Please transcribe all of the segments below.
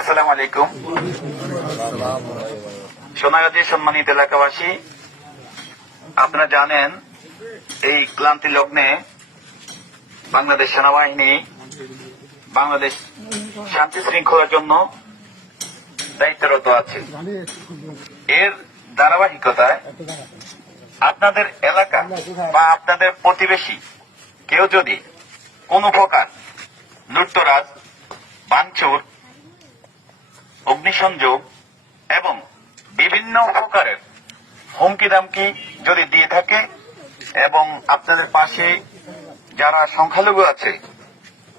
আসসালামু আলাইকুম। সোনাগাজী সম্মানিত এলাকাবাসী, আপনারা জানেন এই ক্লান্তি লগ্নে বাংলাদেশ সেনাবাহিনী বাংলাদেশ শান্তি শৃঙ্খলার জন্য দায়িত্বরত আছে। এর ধারাবাহিকতায় আপনাদের এলাকা বা আপনাদের প্রতিবেশী কেউ যদি কোন প্রকার লুটতরাজ, ভাঙচুর, অগ্নিসংযোগ এবং বিভিন্ন প্রকারের হুমকি দামকি যদি দিয়ে থাকে এবং আপনাদের পাশে যারা সংখ্যালঘু আছে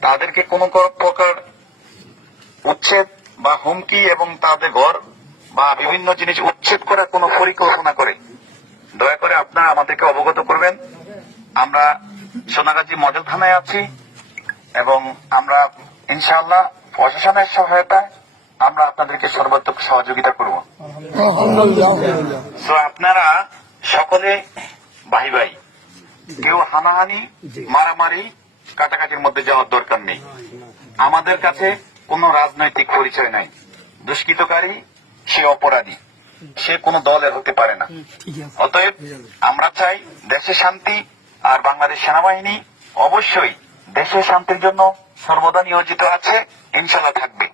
তাদেরকে কোনো প্রকার উচ্ছেদ বা হুমকি এবং তাদের ঘর বা বিভিন্ন জিনিস উচ্ছেদ করার কোনো পরিকল্পনা করে, দয়া করে আপনারা আমাদেরকে অবগত করবেন। আমরা সোনাগাজী মডেল থানায় আছি এবং আমরা ইনশাআল্লাহ প্রশাসনের সহায়তায় আমরা আপনাদেরকে সর্বাত্মক সহযোগিতা করব। তো আপনারা সকলে ভাই ভাই, কেউ হানাহানি, মারামারি, কাটাকাটির মধ্যে যাওয়ার দরকার নেই। আমাদের কাছে কোনো রাজনৈতিক পরিচয় নাই। দুষ্কৃতকারী সে অপরাধী, সে কোনো দলের হতে পারে না। অতএব আমরা চাই দেশে শান্তি, আর বাংলাদেশ সেনাবাহিনী অবশ্যই দেশের শান্তির জন্য সর্বদা নিয়োজিত আছে, ইনশাআল্লাহ থাকবে।